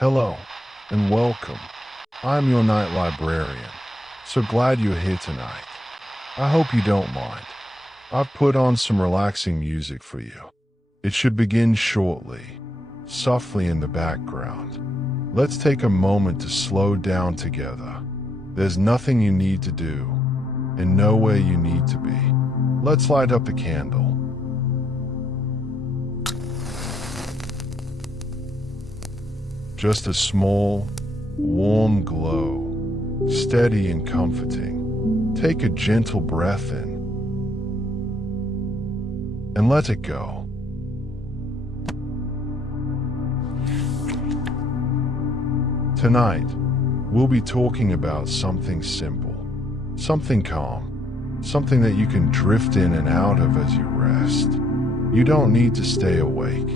Hello, and welcome. I'm your night librarian. So glad you're here tonight. I hope you don't mind. I've put on some relaxing music for you. It should begin shortly, softly in the background. Let's take a moment to slow down together. There's nothing you need to do, and nowhere you need to be. Let's light up the candle. Just a small, warm glow, steady and comforting. Take a gentle breath in and let it go. Tonight, we'll be talking about something simple, something calm, something that you can drift in and out of as you rest. You don't need to stay awake.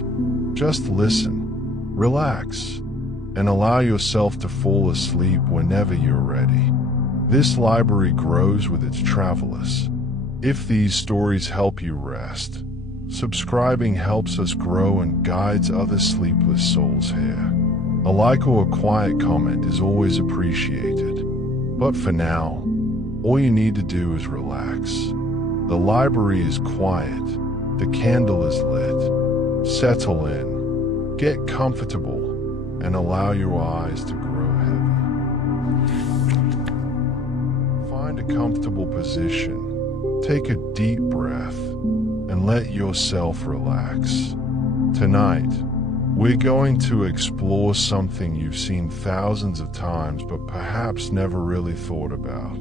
Just listen, relax, and allow yourself to fall asleep whenever you're ready. This library grows with its travelers. If these stories help you rest, subscribing helps us grow and guides other sleepless souls here. A like or a quiet comment is always appreciated. But for now, all you need to do is relax. The library is quiet. The candle is lit. Settle in. Get comfortable. And allow your eyes to grow heavy. Find a comfortable position, take a deep breath, and let yourself relax. Tonight, we're going to explore something you've seen thousands of times but perhaps never really thought about.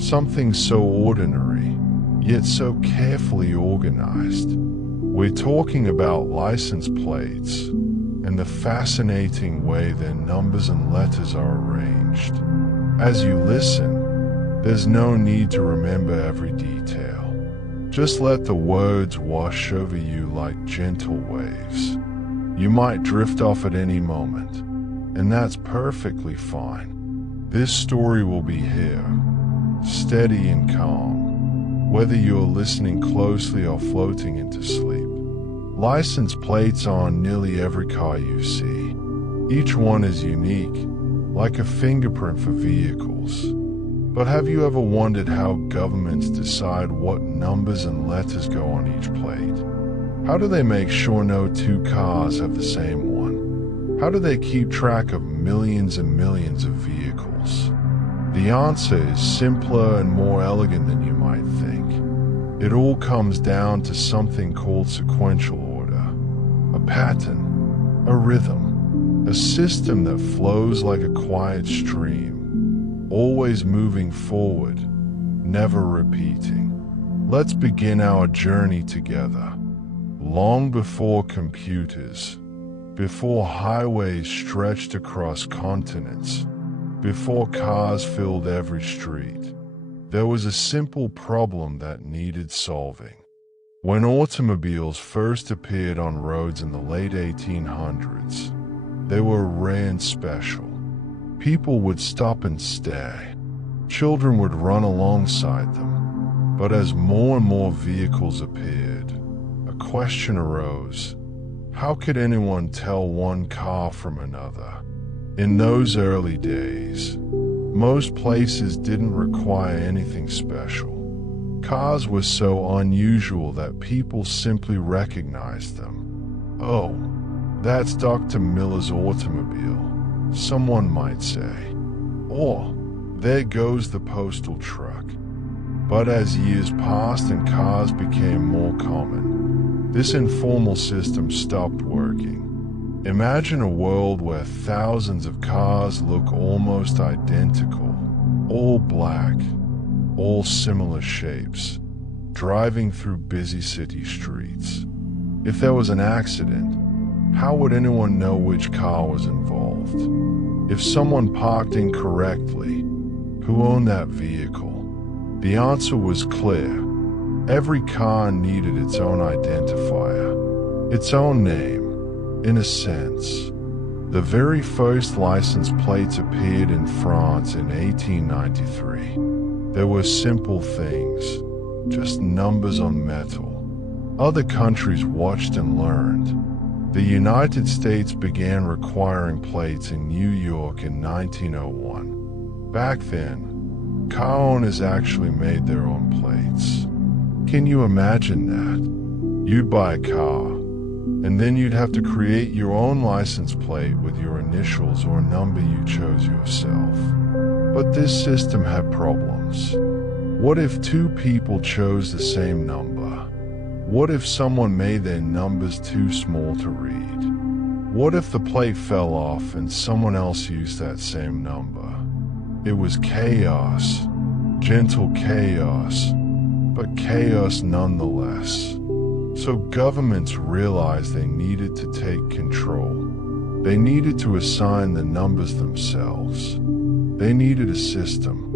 Something so ordinary, yet so carefully organized. We're talking about license plates and the fascinating way their numbers and letters are arranged. As you listen, there's no need to remember every detail. Just let the words wash over you like gentle waves. You might drift off at any moment, and that's perfectly fine. This story will be here, steady and calm, whether you're listening closely or floating into sleep. License plates are on nearly every car you see. Each one is unique, like a fingerprint for vehicles. But have you ever wondered how governments decide what numbers and letters go on each plate? How do they make sure no two cars have the same one? How do they keep track of millions and millions of vehicles? The answer is simpler and more elegant than you might think. It all comes down to something called sequential order. A pattern, a rhythm, a system that flows like a quiet stream, always moving forward, never repeating. Let's begin our journey together. Long before computers, before highways stretched across continents, before cars filled every street, there was a simple problem that needed solving. When automobiles first appeared on roads in the late 1800s, they were rare and special. People would stop and stare. Children would run alongside them. But as more and more vehicles appeared, a question arose. How could anyone tell one car from another? In those early days, most places didn't require anything special. Cars were so unusual that people simply recognized them. Oh, that's Dr. Miller's automobile, someone might say. Or, there goes the postal truck. But as years passed and cars became more common, this informal system stopped working. Imagine a world where thousands of cars look almost identical, all black, all similar shapes, driving through busy city streets. If there was an accident, how would anyone know which car was involved? If someone parked incorrectly, who owned that vehicle? The answer was clear. Every car needed its own identifier, its own name, in a sense. The very first license plates appeared in France in 1893. There were simple things, just numbers on metal. Other countries watched and learned. The United States began requiring plates in New York in 1901. Back then, car owners actually made their own plates. Can you imagine that? You'd buy a car, and then you'd have to create your own license plate with your initials or a number you chose yourself. But this system had problems. What if two people chose the same number? What if someone made their numbers too small to read? What if the plate fell off and someone else used that same number? It was chaos, gentle chaos, but chaos nonetheless. So governments realized they needed to take control. They needed to assign the numbers themselves. They needed a system.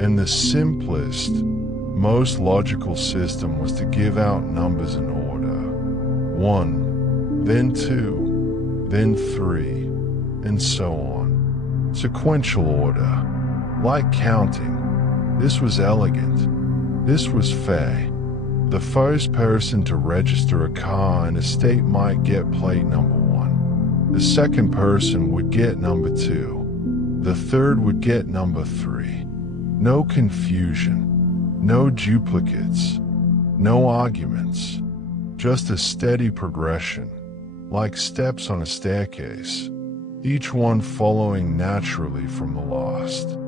And the simplest, most logical system was to give out numbers in order. 1, then 2, then 3, and so on. Sequential order. Like counting. This was elegant. This was fair. The first person to register a car in a state might get plate number 1. The second person would get number 2. The third would get number 3. No confusion. No duplicates. No arguments. Just a steady progression, like steps on a staircase, each one following naturally from the last.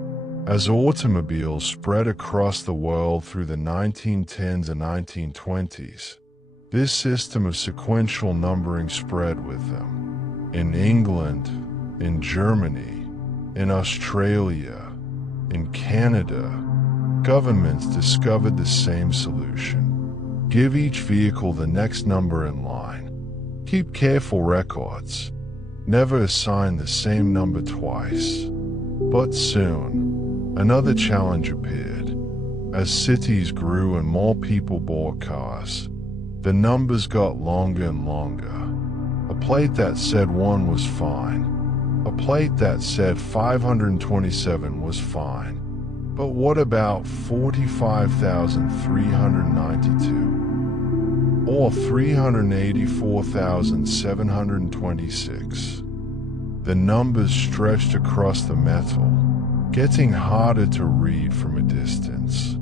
As automobiles spread across the world through the 1910s and 1920s, this system of sequential numbering spread with them. In England, in Germany, in Australia, in Canada, governments discovered the same solution. Give each vehicle the next number in line. Keep careful records. Never assign the same number twice. But soon, another challenge appeared. As cities grew and more people bought cars, the numbers got longer and longer. A plate that said 1 was fine. A plate that said 527 was fine. But what about 45,392? Or 384,726? The numbers stretched across the metal, getting harder to read from a distance.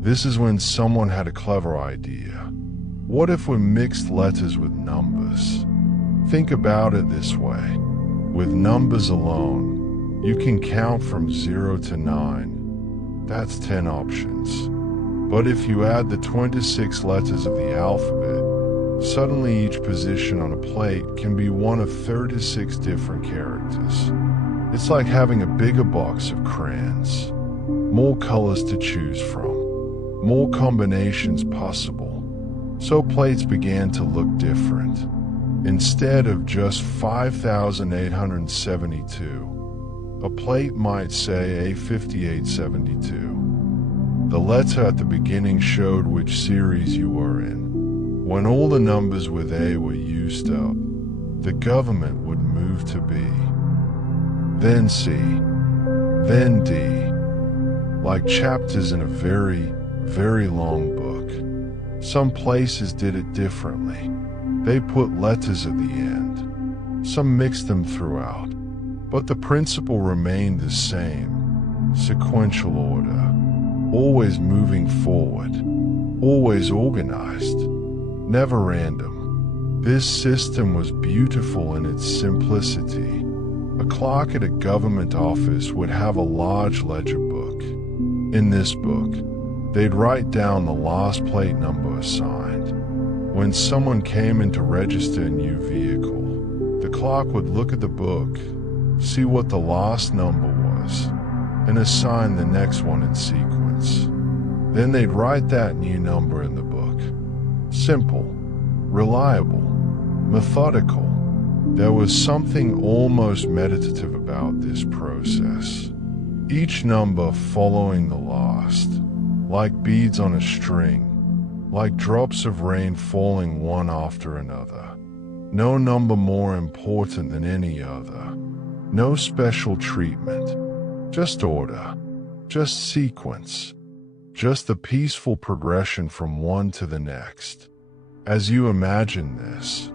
This is when someone had a clever idea. What if we mixed letters with numbers? Think about it this way. With numbers alone, you can count from 0 to 9. That's 10 options. But if you add the 26 letters of the alphabet, suddenly each position on a plate can be one of 36 different characters. It's like having a bigger box of crayons. More colors to choose from. More combinations possible. So plates began to look different. Instead of just 5,872, a plate might say A5872. The letter at the beginning showed which series you were in. When all the numbers with A were used up, the government would move to B, then C, then D, like chapters in a very, very long book. Some places did it differently. They put letters at the end. Some mixed them throughout. But the principle remained the same. Sequential order. Always moving forward. Always organized. Never random. This system was beautiful in its simplicity. A clerk at a government office would have a large ledger book. In this book, they'd write down the last plate number assigned. When someone came in to register a new vehicle, the clerk would look at the book, see what the last number was, and assign the next one in sequence. Then they'd write that new number in the book. Simple, reliable, methodical. There was something almost meditative about this process. Each number following the last, like beads on a string, like drops of rain falling one after another. No number more important than any other. No special treatment. Just order. Just sequence. Just the peaceful progression from one to the next. As you imagine this,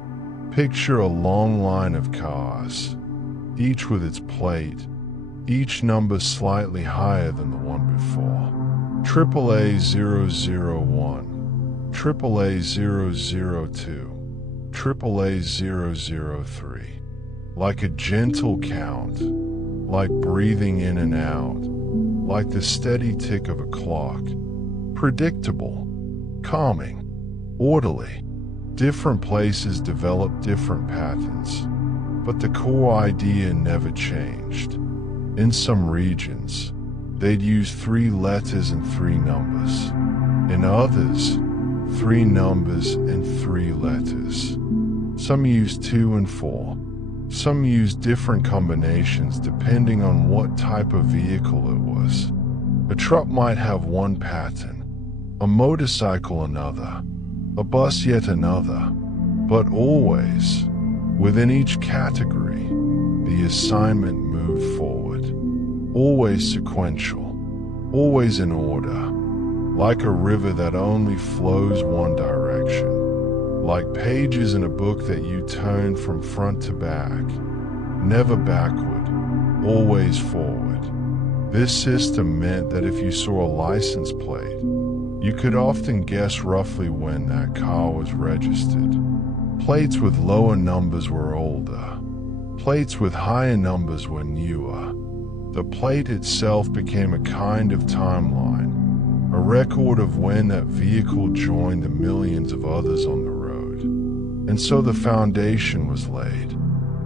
Picture a long line of cars, each with its plate, each number slightly higher than the one before. AAA001, AAA002, AAA003. Like a gentle count, like breathing in and out, like the steady tick of a clock. Predictable, calming, orderly. Different places develop different patterns, but the core idea never changed. In some regions, they'd use 3 letters and 3 numbers. In others, 3 numbers and 3 letters. Some use 2 and 4. Some use different combinations depending on what type of vehicle it was. A truck might have one pattern, a motorcycle another, a bus yet another, but always, within each category, the assignment moved forward. Always sequential, always in order, like a river that only flows one direction, like pages in a book that you turn from front to back, never backward, always forward. This system meant that if you saw a license plate, you could often guess roughly when that car was registered. Plates with lower numbers were older. Plates with higher numbers were newer. The plate itself became a kind of timeline, a record of when that vehicle joined the millions of others on the road. And so the foundation was laid.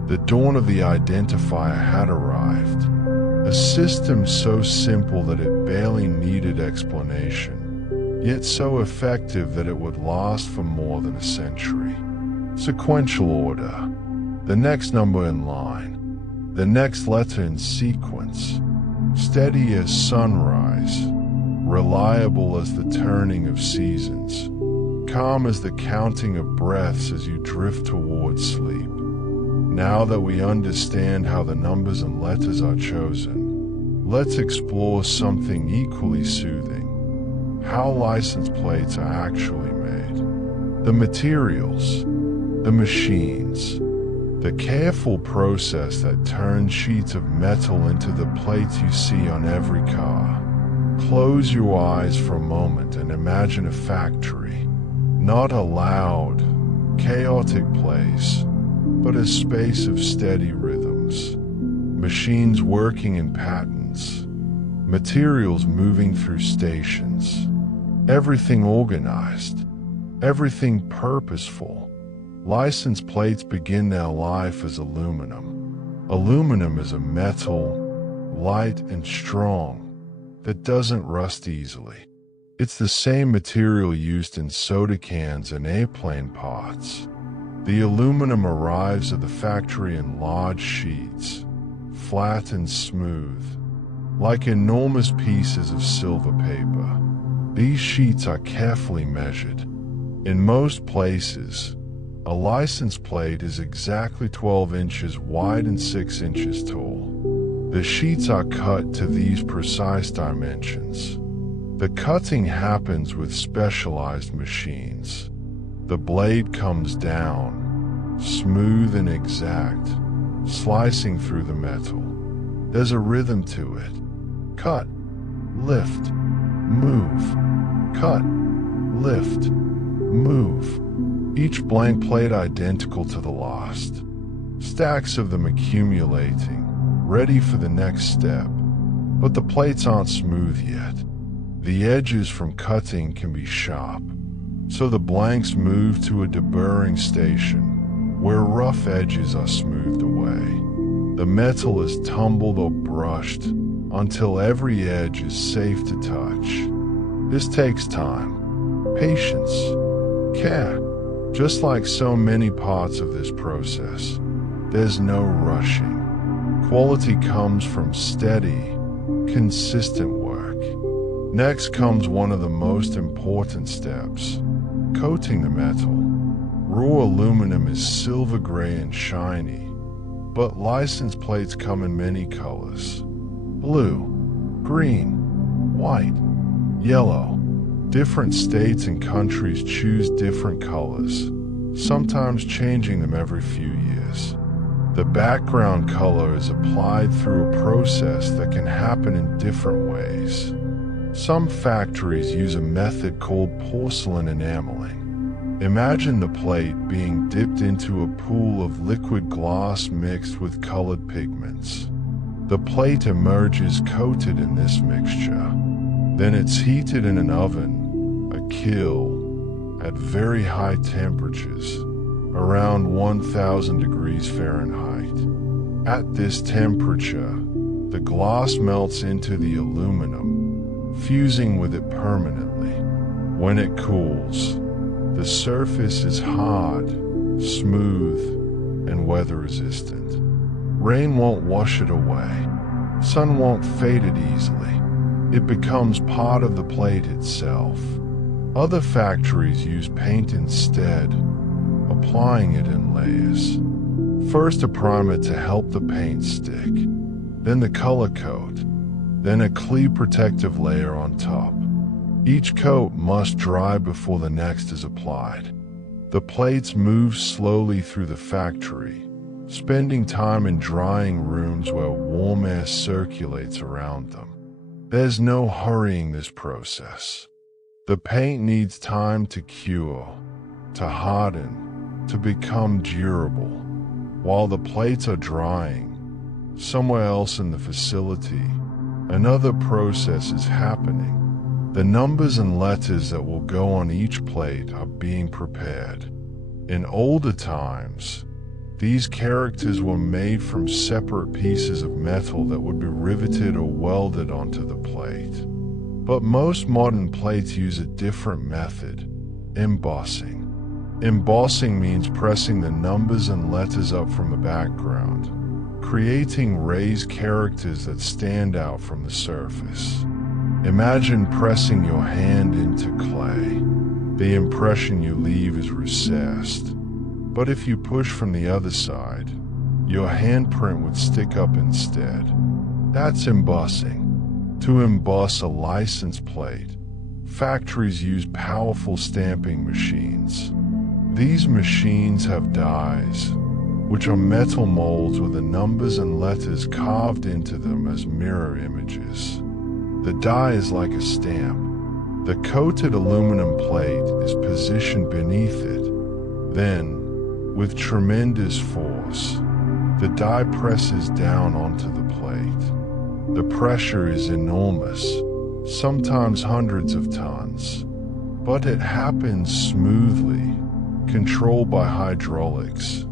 The dawn of the identifier had arrived. A system so simple that it barely needed explanation, yet so effective that it would last for more than a century. Sequential order, the next number in line, the next letter in sequence, steady as sunrise, reliable as the turning of seasons, calm as the counting of breaths as you drift towards sleep. Now that we understand how the numbers and letters are chosen, let's explore something equally soothing: how license plates are actually made. The materials, the machines, the careful process that turns sheets of metal into the plates you see on every car. Close your eyes for a moment and imagine a factory, not a loud, chaotic place, but a space of steady rhythms. Machines working in patterns, materials moving through stations, everything organized, everything purposeful. License plates begin their life as aluminum. Aluminum is a metal, light and strong, that doesn't rust easily. It's the same material used in soda cans and airplane parts. The aluminum arrives at the factory in large sheets, flat and smooth, like enormous pieces of silver paper. These sheets are carefully measured. In most places, a license plate is exactly 12 inches wide and 6 inches tall. The sheets are cut to these precise dimensions. The cutting happens with specialized machines. The blade comes down, smooth and exact, slicing through the metal. There's a rhythm to it. Cut, lift, move. Cut, lift, move. Each blank plate identical to the last. Stacks of them accumulating, ready for the next step. But the plates aren't smooth yet. The edges from cutting can be sharp. So the blanks move to a deburring station, where rough edges are smoothed away. The metal is tumbled or brushed until every edge is safe to touch. This takes time, patience, care. Just like so many parts of this process, there's no rushing. Quality comes from steady, consistent work. Next comes one of the most important steps: coating the metal. Raw aluminum is silver gray and shiny, but license plates come in many colors: blue, green, white, yellow. Different states and countries choose different colors. sometimes changing them every few years. The background color is applied through a process that can happen in different ways. Some factories use a method called porcelain enameling. Imagine the plate being dipped into a pool of liquid glass mixed with colored pigments. The plate emerges coated in this mixture. Then it's heated in an oven, a kiln, at very high temperatures, around 1000 degrees Fahrenheit. At this temperature, the glass melts into the aluminum, fusing with it permanently. When it cools, the surface is hard, smooth, and weather-resistant. Rain won't wash it away. Sun won't fade it easily. It becomes part of the plate itself. Other factories use paint instead, applying it in layers. First a primer to help the paint stick, then the color coat, then a clear protective layer on top. Each coat must dry before the next is applied. The plates move slowly through the factory, spending time in drying rooms where warm air circulates around them. There's no hurrying this process. The paint needs time to cure, to harden, to become durable. While the plates are drying, somewhere else in the facility, another process is happening. The numbers and letters that will go on each plate are being prepared. In older times, these characters were made from separate pieces of metal that would be riveted or welded onto the plate. But most modern plates use a different method: embossing. Embossing means pressing the numbers and letters up from the background, creating raised characters that stand out from the surface. Imagine pressing your hand into clay. The impression you leave is recessed. But if you push from the other side, your handprint would stick up instead. That's embossing. To emboss a license plate, factories use powerful stamping machines. These machines have dies, which are metal molds with the numbers and letters carved into them as mirror images. The die is like a stamp. The coated aluminum plate is positioned beneath it. Then, with tremendous force, the die presses down onto the plate. The pressure is enormous, sometimes hundreds of tons. But it happens smoothly, controlled by hydraulics,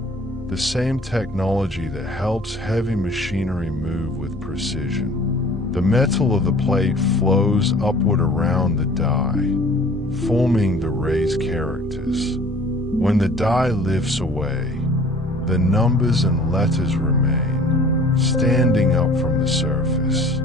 the same technology that helps heavy machinery move with precision. The metal of the plate flows upward around the die, forming the raised characters. When the die lifts away, the numbers and letters remain, standing up from the surface.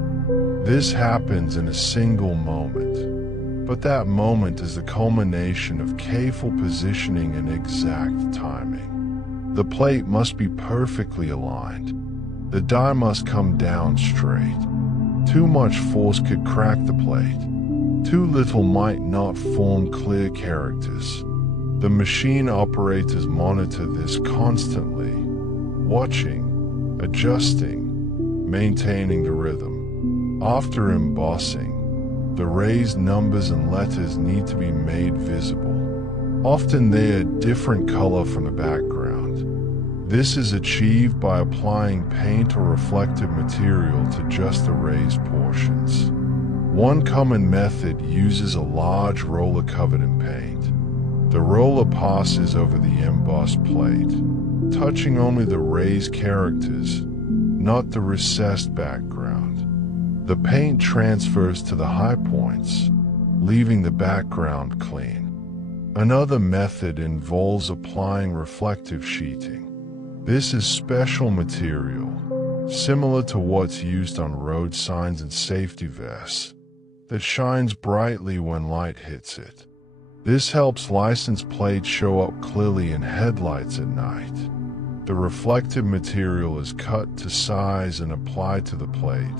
This happens in a single moment, but that moment is the culmination of careful positioning and exact timing. The plate must be perfectly aligned. The die must come down straight. Too much force could crack the plate. Too little might not form clear characters. The machine operators monitor this constantly, watching, adjusting, maintaining the rhythm. After embossing, the raised numbers and letters need to be made visible. Often they are a different color from the background. This is achieved by applying paint or reflective material to just the raised portions. One common method uses a large roller covered in paint. The roller passes over the embossed plate, touching only the raised characters, not the recessed background. The paint transfers to the high points, leaving the background clean. Another method involves applying reflective sheeting. This is special material, similar to what's used on road signs and safety vests, that shines brightly when light hits it. This helps license plates show up clearly in headlights at night. The reflective material is cut to size and applied to the plate.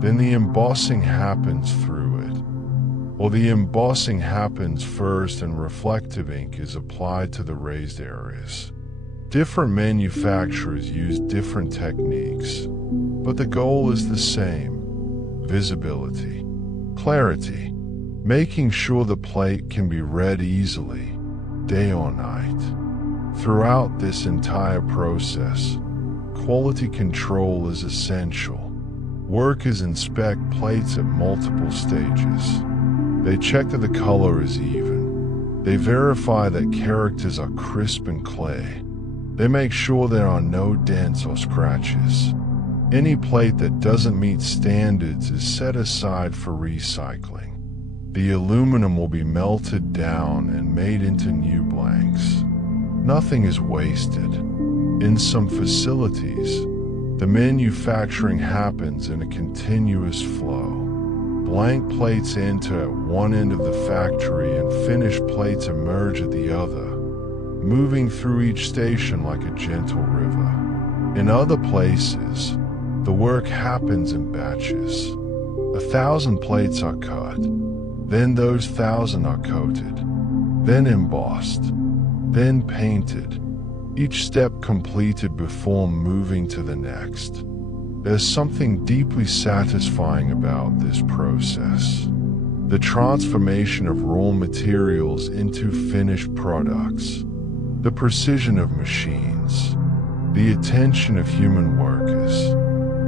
Then the embossing happens through it. or the embossing happens first and reflective ink is applied to the raised areas. Different manufacturers use different techniques, but the goal is the same: visibility, clarity, making sure the plate can be read easily, day or night. Throughout this entire process, quality control is essential. Workers inspect plates at multiple stages. They check that the color is even. They verify that characters are crisp and clear. They make sure there are no dents or scratches. Any plate that doesn't meet standards is set aside for recycling. The aluminum will be melted down and made into new blanks. Nothing is wasted. In some facilities, the manufacturing happens in a continuous flow. Blank plates enter at one end of the factory and finished plates emerge at the other, moving through each station like a gentle river. In other places, the work happens in batches. 1,000 plates are cut, then those 1,000 are coated, then embossed, then painted, each step completed before moving to the next. There's something deeply satisfying about this process. The transformation of raw materials into finished products, the precision of machines, the attention of human workers,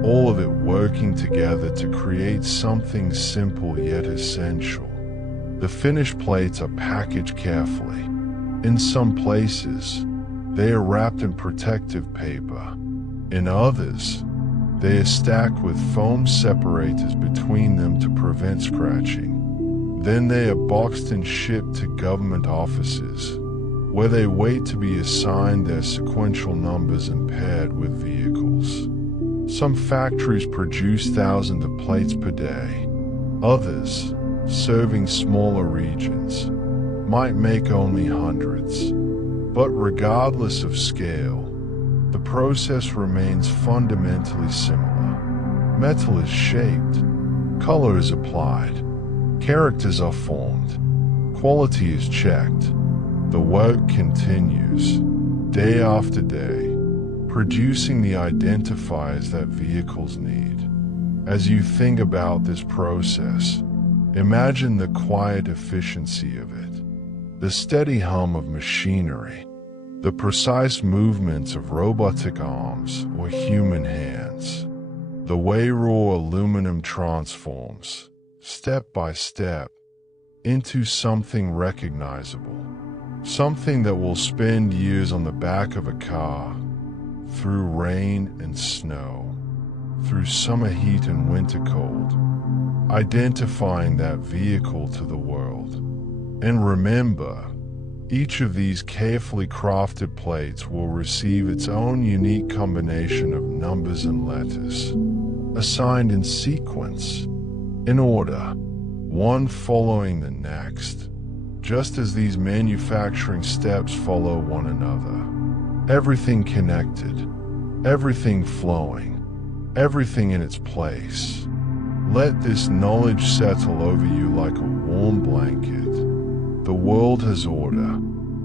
all of it working together to create something simple yet essential. The finished plates are packaged carefully. In some places, they are wrapped in protective paper. In others, they are stacked with foam separators between them to prevent scratching. Then they are boxed and shipped to government offices, where they wait to be assigned their sequential numbers and paired with vehicles. Some factories produce thousands of plates per day. Others, serving smaller regions, might make only hundreds. But regardless of scale, the process remains fundamentally similar. Metal is shaped, color is applied, characters are formed, quality is checked. The work continues, day after day, producing the identifiers that vehicles need. As you think about this process, imagine the quiet efficiency of it. The steady hum of machinery, the precise movements of robotic arms or human hands, the way raw aluminum transforms, step by step, into something recognizable, something that will spend years on the back of a car, through rain and snow, through summer heat and winter cold, identifying that vehicle to the world. And remember, each of these carefully crafted plates will receive its own unique combination of numbers and letters, assigned in sequence, in order, one following the next, just as these manufacturing steps follow one another. Everything connected, everything flowing, everything in its place. Let this knowledge settle over you like a warm blanket. The world has order,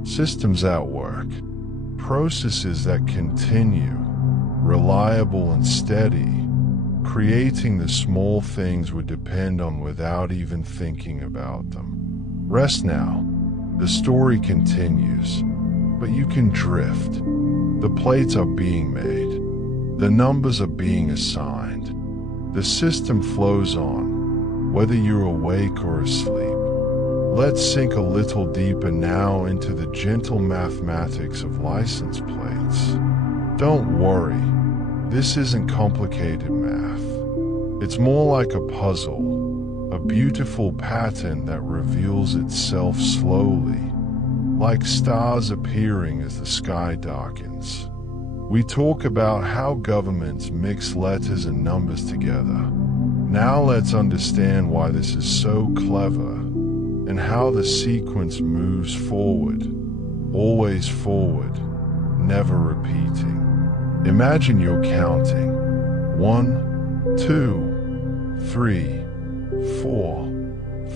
systems at work, processes that continue, reliable and steady, creating the small things we depend on without even thinking about them. Rest now. The story continues, but you can drift. The plates are being made. The numbers are being assigned. The system flows on, whether you're awake or asleep. Let's sink a little deeper now into the gentle mathematics of license plates. Don't worry, this isn't complicated math. It's more like a puzzle, a beautiful pattern that reveals itself slowly, like stars appearing as the sky darkens. We talk about how governments mix letters and numbers together. Now let's understand why this is so clever, and how the sequence moves forward, always forward, never repeating. Imagine you're counting 1, 2, 3, 4,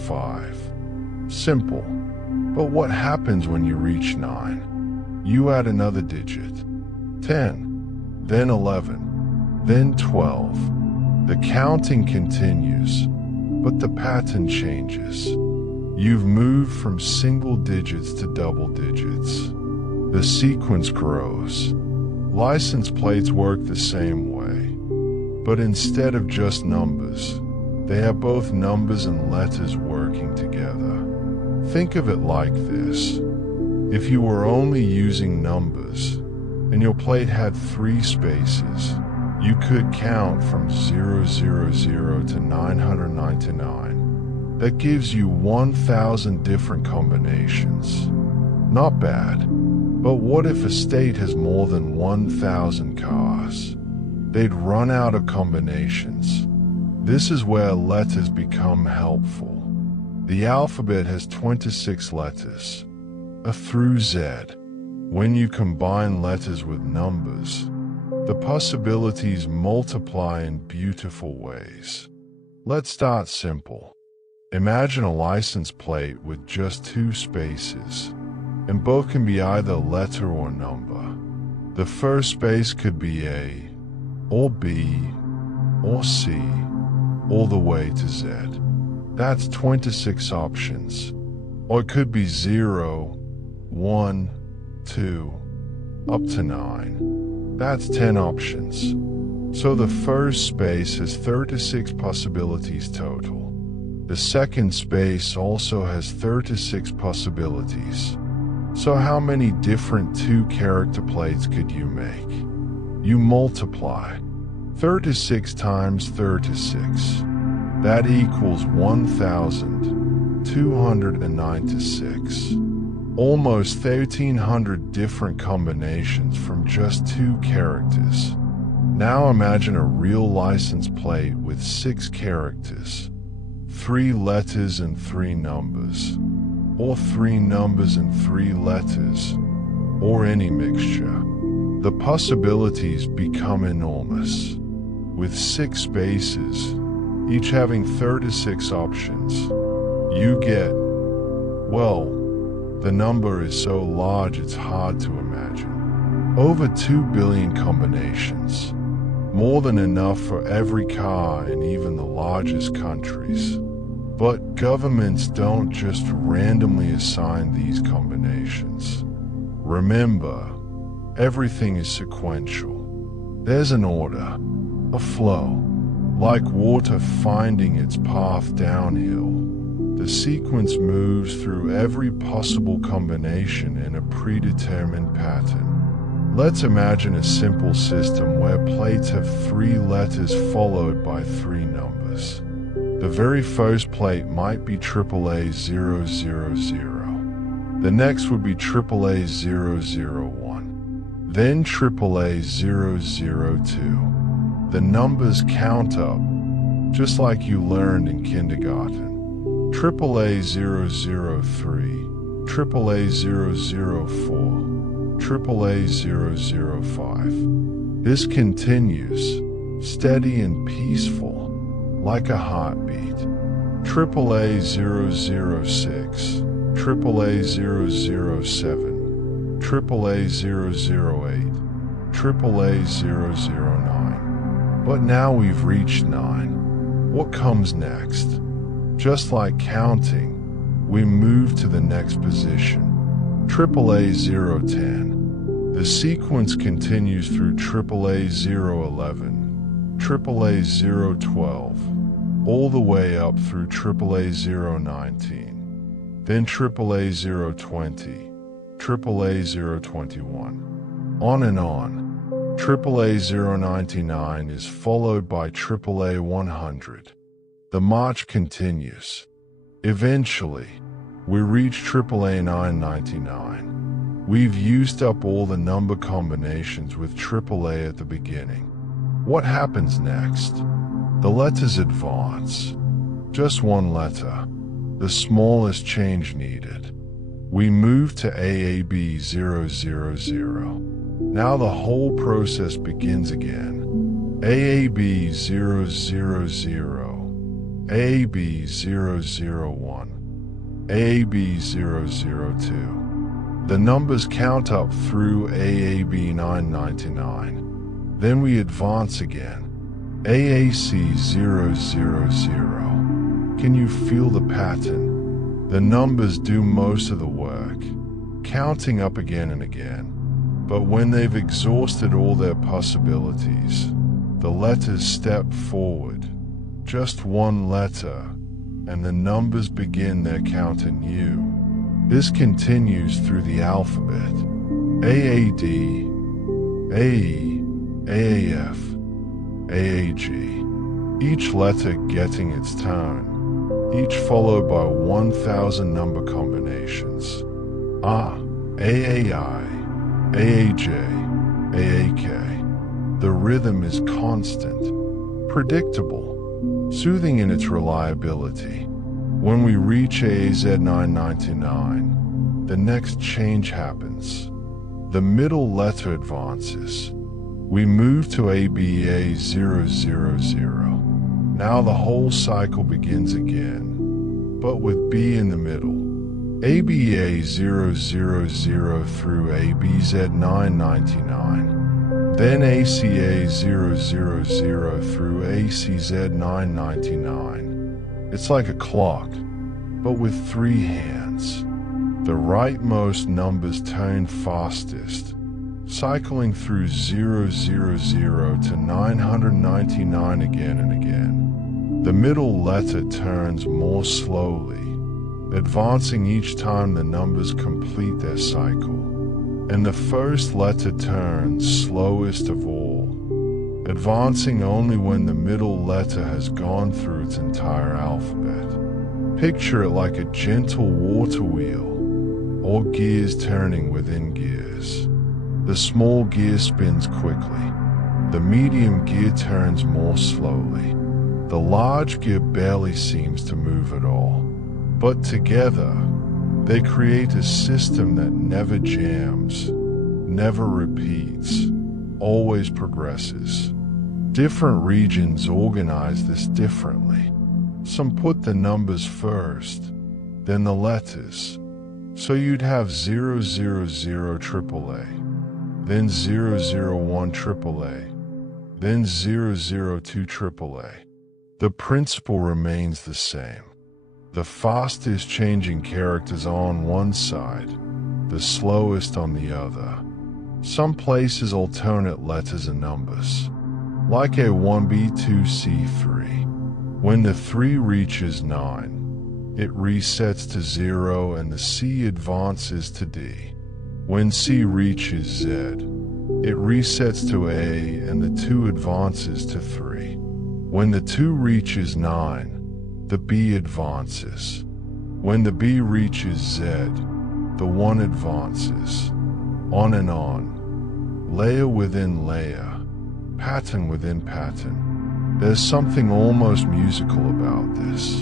5. Simple. But what happens when you reach 9? You add another digit. 10, then 11, then 12. The counting continues, but the pattern changes. You've moved from single digits to double digits. The sequence grows. License plates work the same way, but instead of just numbers, they have both numbers and letters working together. Think of it like this. If you were only using numbers, and your plate had 3 spaces, you could count from 000 to 999. That gives you 1,000 different combinations. Not bad. But what if a state has more than 1,000 cars? They'd run out of combinations. This is where letters become helpful. The alphabet has 26 letters, A through Z. When you combine letters with numbers, the possibilities multiply in beautiful ways. Let's start simple. Imagine a license plate with just 2 spaces, and both can be either letter or number. The first space could be A, or B, or C, all the way to Z. That's 26 options. Or it could be 0, 1, 2, up to 9. That's 10 options. So the first space has 36 possibilities total. The second space also has 36 possibilities. So how many different 2-character plates could you make? You multiply. 36 times 36. That equals 1,296. Almost 1,300 different combinations from just 2 characters. Now imagine a real license plate with 6 characters, 3 letters and 3 numbers, or 3 numbers and 3 letters, or any mixture. The possibilities become enormous. With 6 spaces, each having 36 options, you get, well, the number is so large it's hard to imagine. Over 2 billion combinations. More than enough for every car in even the largest countries. But governments don't just randomly assign these combinations. Remember, everything is sequential. There's an order, a flow, like water finding its path downhill. The sequence moves through every possible combination in a predetermined pattern. Let's imagine a simple system where plates have 3 letters followed by 3 numbers. The very first plate might be AAA000. The next would be AAA001. Then AAA002. The numbers count up, just like you learned in kindergarten. AAA003, AAA004, AAA005. This continues, steady and peaceful, like a heartbeat. AAA006, AAA007, AAA008, AAA009. But now we've reached 9. What comes next? Just like counting, we move to the next position. AAA010. The sequence continues through AAA011, AAA012, all the way up through AAA019, then AAA020, AAA021. On and on. AAA099 is followed by AAA100. The march continues. Eventually, we reach AAA999. We've used up all the number combinations with AAA at the beginning. What happens next? The letters advance. Just one letter, the smallest change needed. We move to AAB000. Now the whole process begins again. AAB000. AAB001, AAB002. The numbers count up through AAB999. Then we advance again. AAC000. Can you feel the pattern? The numbers do most of the work, counting up again and again. But when they've exhausted all their possibilities, the letters step forward. Just one letter, and the numbers begin their count anew. This continues through the alphabet. AAD, AE, AAF, AAG. Each letter getting its turn, each followed by 1,000 number combinations. AAI, AAJ, AAK. The rhythm is constant, predictable, soothing in its reliability. When we reach AAZ999, the next change happens. The middle letter advances. We move to ABA000. Now the whole cycle begins again, but with B in the middle. ABA000 through ABZ999. Then ACA000 through ACZ999. It's like a clock, but with 3 hands. The rightmost numbers turn fastest, cycling through 000 to 999 again and again. The middle letter turns more slowly, advancing each time the numbers complete their cycle. And the first letter turns slowest of all, advancing only when the middle letter has gone through its entire alphabet. Picture it like a gentle water wheel, or gears turning within gears. The small gear spins quickly. The medium gear turns more slowly. The large gear barely seems to move at all. But together, they create a system that never jams, never repeats, always progresses. Different regions organize this differently. Some put the numbers first, then the letters. So you'd have 000 AAA, then 001 AAA, then 002 AAA. The principle remains the same. The fastest changing characters on one side, the slowest on the other. Some places alternate letters and numbers, like a 1B2C3. When the 3 reaches 9, it resets to 0 and the C advances to D. When C reaches Z, it resets to A and the 2 advances to 3. When the 2 reaches 9, the B advances. When the B reaches Z, the 1 advances. On and on. Layer within layer. Pattern within pattern. There's something almost musical about this.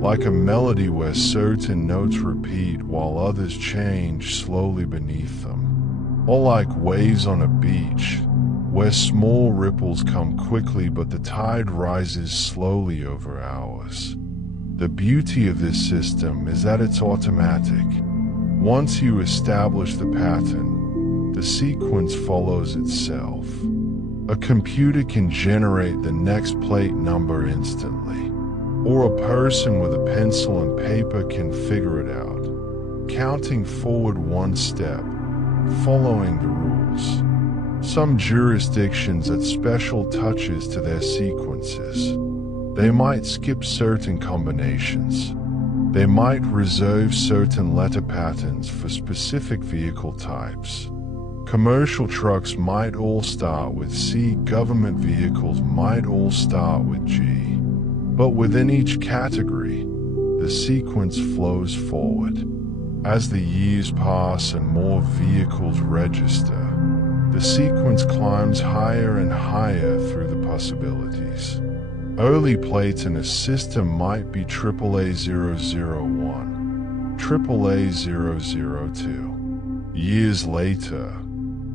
Like a melody where certain notes repeat while others change slowly beneath them. Or like waves on a beach, where small ripples come quickly but the tide rises slowly over hours. The beauty of this system is that it's automatic. Once you establish the pattern, the sequence follows itself. A computer can generate the next plate number instantly, or a person with a pencil and paper can figure it out, counting forward 1 step, following the rules. Some jurisdictions add special touches to their sequences. They might skip certain combinations. They might reserve certain letter patterns for specific vehicle types. Commercial trucks might all start with C, government vehicles might all start with G. But within each category, the sequence flows forward. As the years pass and more vehicles register, the sequence climbs higher and higher through the possibilities. Early plates in a system might be AAA001, AAA002. Years later,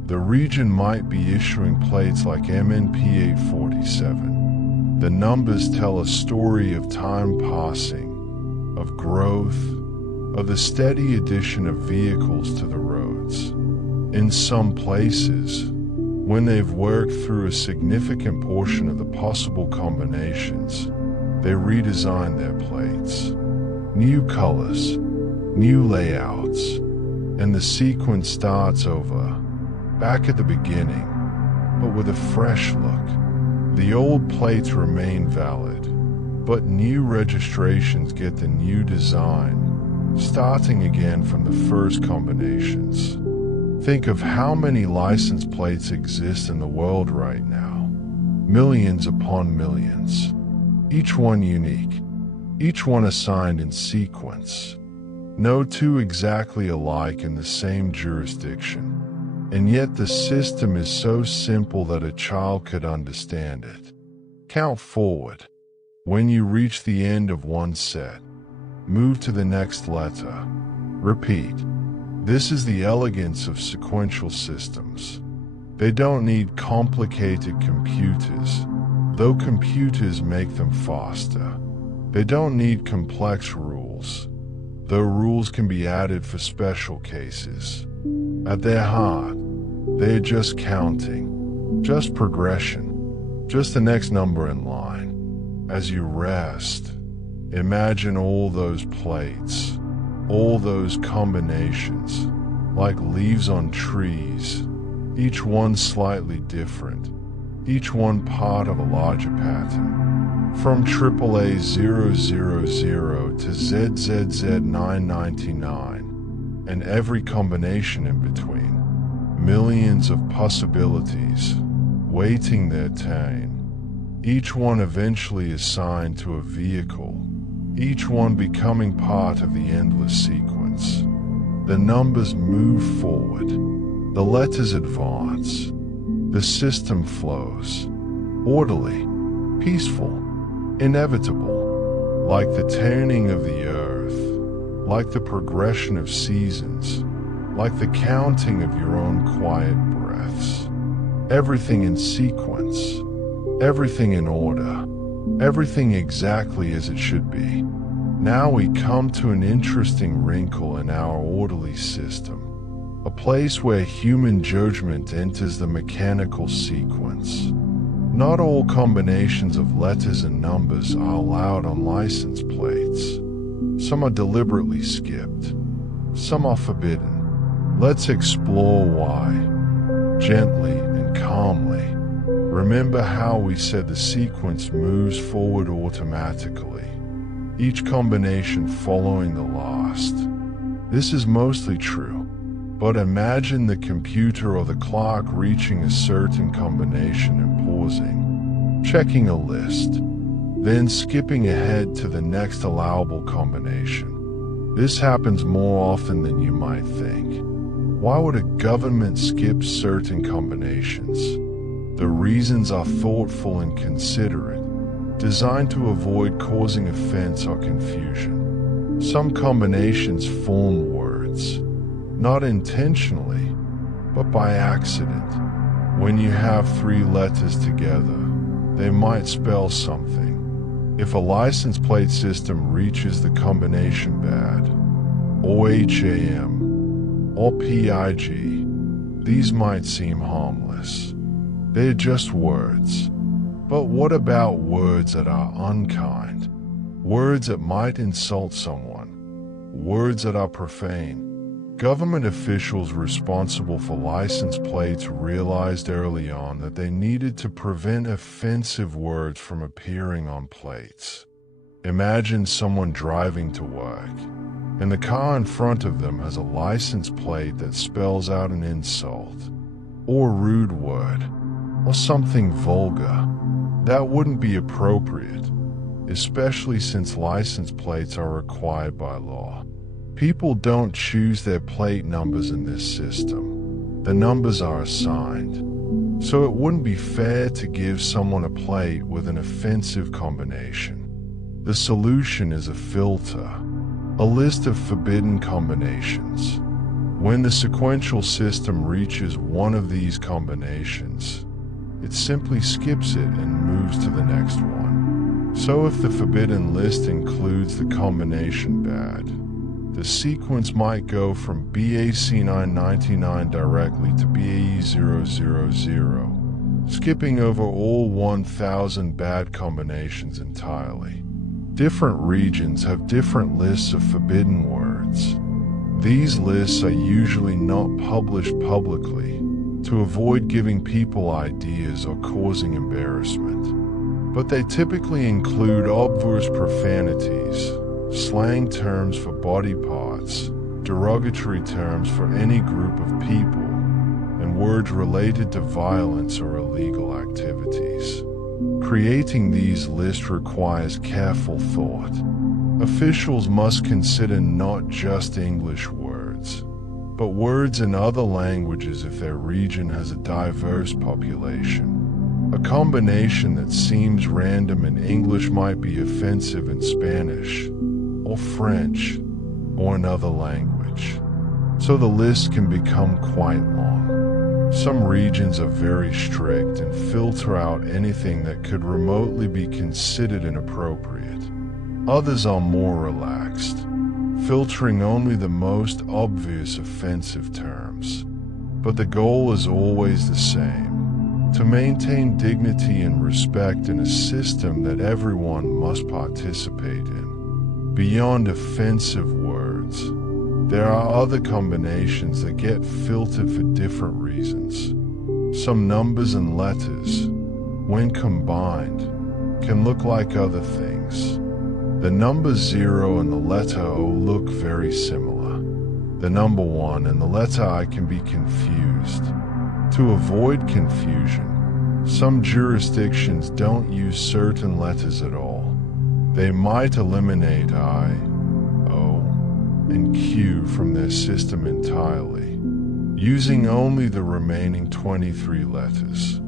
the region might be issuing plates like MNP847, The numbers tell a story of time passing, of growth, of the steady addition of vehicles to the roads. In some places, when they've worked through a significant portion of the possible combinations, they redesign their plates. New colors, new layouts, and the sequence starts over, back at the beginning, but with a fresh look. The old plates remain valid, but new registrations get the new design, starting again from the first combinations. Think of how many license plates exist in the world right now. Millions upon millions. Each one unique. Each one assigned in sequence. No two exactly alike in the same jurisdiction. And yet the system is so simple that a child could understand it. Count forward. When you reach the end of one set, move to the next letter. Repeat. This is the elegance of sequential systems. They don't need complicated computers, though computers make them faster. They don't need complex rules, though rules can be added for special cases. At their heart, they are just counting, just progression, just the next number in line. As you rest, imagine all those plates, all those combinations, like leaves on trees, each one slightly different, each one part of a larger pattern. From AAA 000 to ZZZ 999, and every combination in between. Millions of possibilities, waiting their turn. Each one eventually assigned to a vehicle, each one becoming part of the endless sequence. The numbers move forward, the letters advance, the system flows, orderly, peaceful, inevitable, like the turning of the earth, like the progression of seasons, like the counting of your own quiet breaths. Everything in sequence, everything in order, everything exactly as it should be. Now we come to an interesting wrinkle in our orderly system, a place where human judgment enters the mechanical sequence. Not all combinations of letters and numbers are allowed on license plates. Some are deliberately skipped. Some are forbidden. Let's explore why, gently and calmly. Remember how we said the sequence moves forward automatically, each combination following the last. This is mostly true, but imagine the computer or the clock reaching a certain combination and pausing, checking a list, then skipping ahead to the next allowable combination. This happens more often than you might think. Why would a government skip certain combinations? The reasons are thoughtful and considerate, designed to avoid causing offense or confusion. Some combinations form words, not intentionally, but by accident. When you have three letters together, they might spell something. If a license plate system reaches the combination bad, OHAM, or PIG, these might seem harmless. They're just words. But what about words that are unkind? Words that might insult someone? Words that are profane? Government officials responsible for license plates realized early on that they needed to prevent offensive words from appearing on plates. Imagine someone driving to work, and the car in front of them has a license plate that spells out an insult, or rude word, or something vulgar. That wouldn't be appropriate, especially since license plates are required by law. People don't choose their plate numbers in this system. The numbers are assigned. So it wouldn't be fair to give someone a plate with an offensive combination. The solution is a filter, a list of forbidden combinations. When the sequential system reaches one of these combinations, it simply skips it and moves to the next one. So if the forbidden list includes the combination bad, the sequence might go from BAC999 directly to BAE000, skipping over all 1,000 bad combinations entirely. Different regions have different lists of forbidden words. These lists are usually not published publicly to avoid giving people ideas or causing embarrassment, but they typically include obvious profanities, slang terms for body parts, derogatory terms for any group of people, and words related to violence or illegal activities. Creating these lists requires careful thought. Officials must consider not just English words, but words in other languages if their region has a diverse population. A combination that seems random in English might be offensive in Spanish, or French, or another language. So the list can become quite long. Some regions are very strict and filter out anything that could remotely be considered inappropriate. Others are more relaxed, filtering only the most obvious offensive terms. But the goal is always the same: to maintain dignity and respect in a system that everyone must participate in. Beyond offensive words, there are other combinations that get filtered for different reasons. Some numbers and letters, when combined, can look like other things. The number 0 and the letter O look very similar. The number 1 and the letter I can be confused. To avoid confusion, some jurisdictions don't use certain letters at all. They might eliminate I, O, and Q from their system entirely, using only the remaining 23 letters.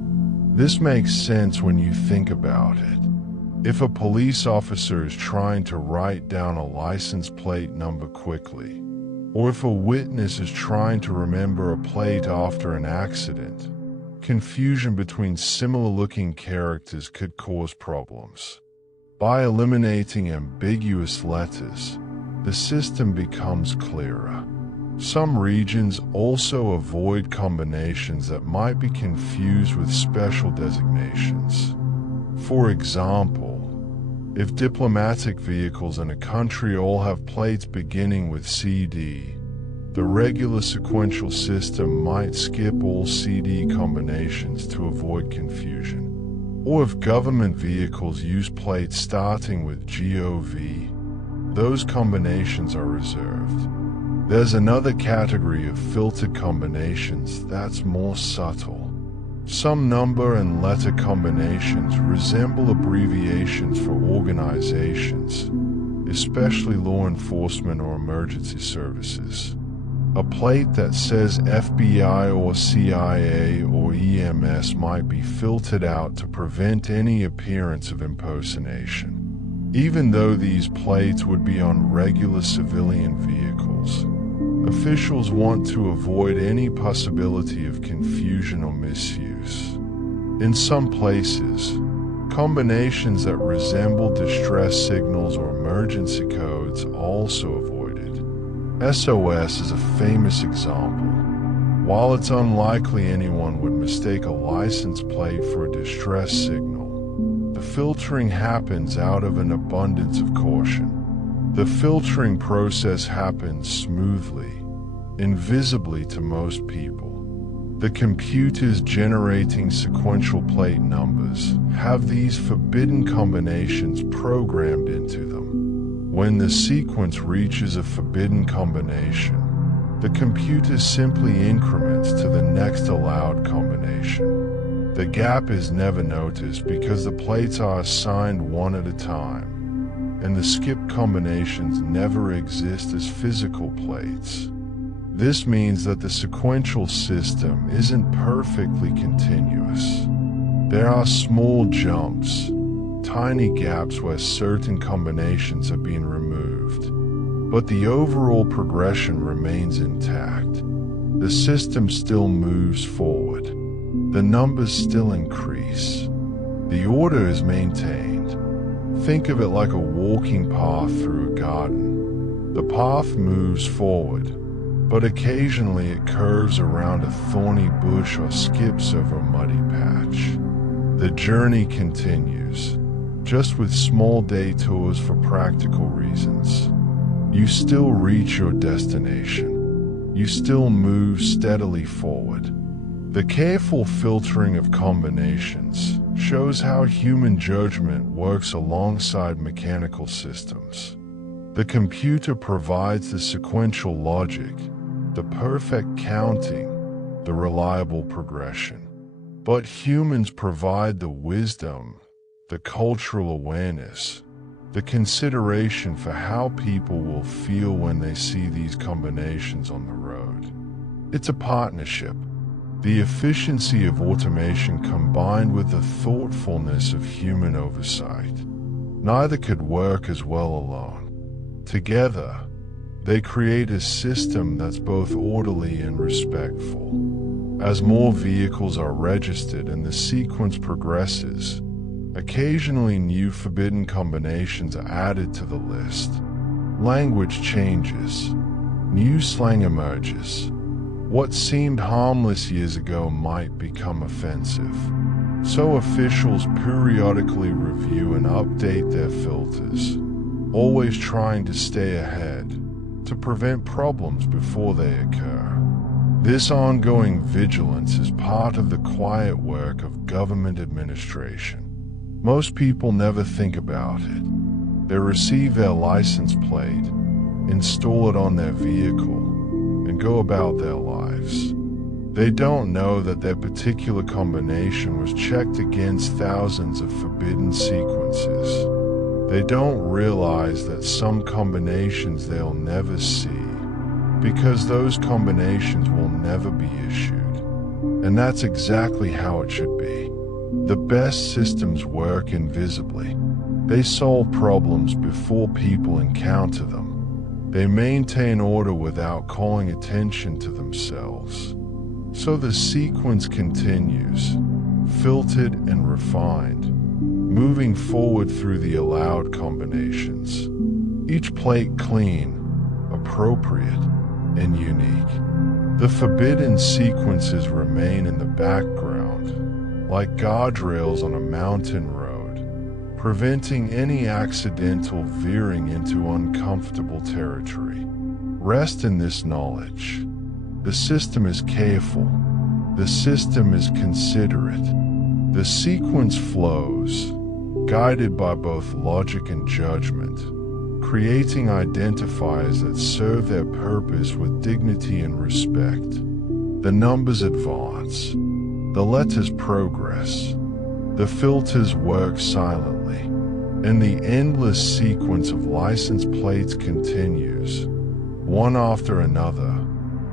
This makes sense when you think about it. If a police officer is trying to write down a license plate number quickly, or if a witness is trying to remember a plate after an accident, confusion between similar-looking characters could cause problems. By eliminating ambiguous letters, the system becomes clearer. Some regions also avoid combinations that might be confused with special designations. For example, if diplomatic vehicles in a country all have plates beginning with CD, the regular sequential system might skip all CD combinations to avoid confusion. Or if government vehicles use plates starting with GOV, those combinations are reserved. There's another category of filtered combinations that's more subtle. Some number and letter combinations resemble abbreviations for organizations, especially law enforcement or emergency services. A plate that says FBI or CIA or EMS might be filtered out to prevent any appearance of impersonation. Even though these plates would be on regular civilian vehicles, officials want to avoid any possibility of confusion or misuse. In some places, combinations that resemble distress signals or emergency codes are also avoided. SOS is a famous example. While it's unlikely anyone would mistake a license plate for a distress signal, the filtering happens out of an abundance of caution. The filtering process happens smoothly, invisibly to most people. The computers generating sequential plate numbers have these forbidden combinations programmed into them. When the sequence reaches a forbidden combination, the computer simply increments to the next allowed combination. The gap is never noticed because the plates are assigned one at a time, and the skipped combinations never exist as physical plates. This means that the sequential system isn't perfectly continuous. There are small jumps, tiny gaps where certain combinations have been removed, but the overall progression remains intact. The system still moves forward. The numbers still increase. The order is maintained. Think of it like a walking path through a garden. The path moves forward, but occasionally it curves around a thorny bush or skips over a muddy patch. The journey continues, just with small detours for practical reasons. You still reach your destination. You still move steadily forward. The careful filtering of combinations shows how human judgment works alongside mechanical systems. The computer provides the sequential logic, the perfect counting, the reliable progression. But humans provide the wisdom, the cultural awareness, the consideration for how people will feel when they see these combinations on the road. It's a partnership. The efficiency of automation combined with the thoughtfulness of human oversight. Neither could work as well alone. Together, they create a system that's both orderly and respectful. As more vehicles are registered and the sequence progresses, occasionally new forbidden combinations are added to the list. Language changes. New slang emerges. What seemed harmless years ago might become offensive. So officials periodically review and update their filters, always trying to stay ahead, to prevent problems before they occur. This ongoing vigilance is part of the quiet work of government administration. Most people never think about it. They receive their license plate, install it on their vehicle, and go about their lives. They don't know that their particular combination was checked against thousands of forbidden sequences. They don't realize that some combinations they'll never see, because those combinations will never be issued. And that's exactly how it should be. The best systems work invisibly. They solve problems before people encounter them. They maintain order without calling attention to themselves. So the sequence continues, filtered and refined, moving forward through the allowed combinations. Each plate clean, appropriate, and unique. The forbidden sequences remain in the background, like guardrails on a mountain road, preventing any accidental veering into uncomfortable territory. Rest in this knowledge. The system is careful. The system is considerate. The sequence flows, guided by both logic and judgment, creating identifiers that serve their purpose with dignity and respect. The numbers advance. The letters progress. The filters work silently, and the endless sequence of license plates continues, one after another,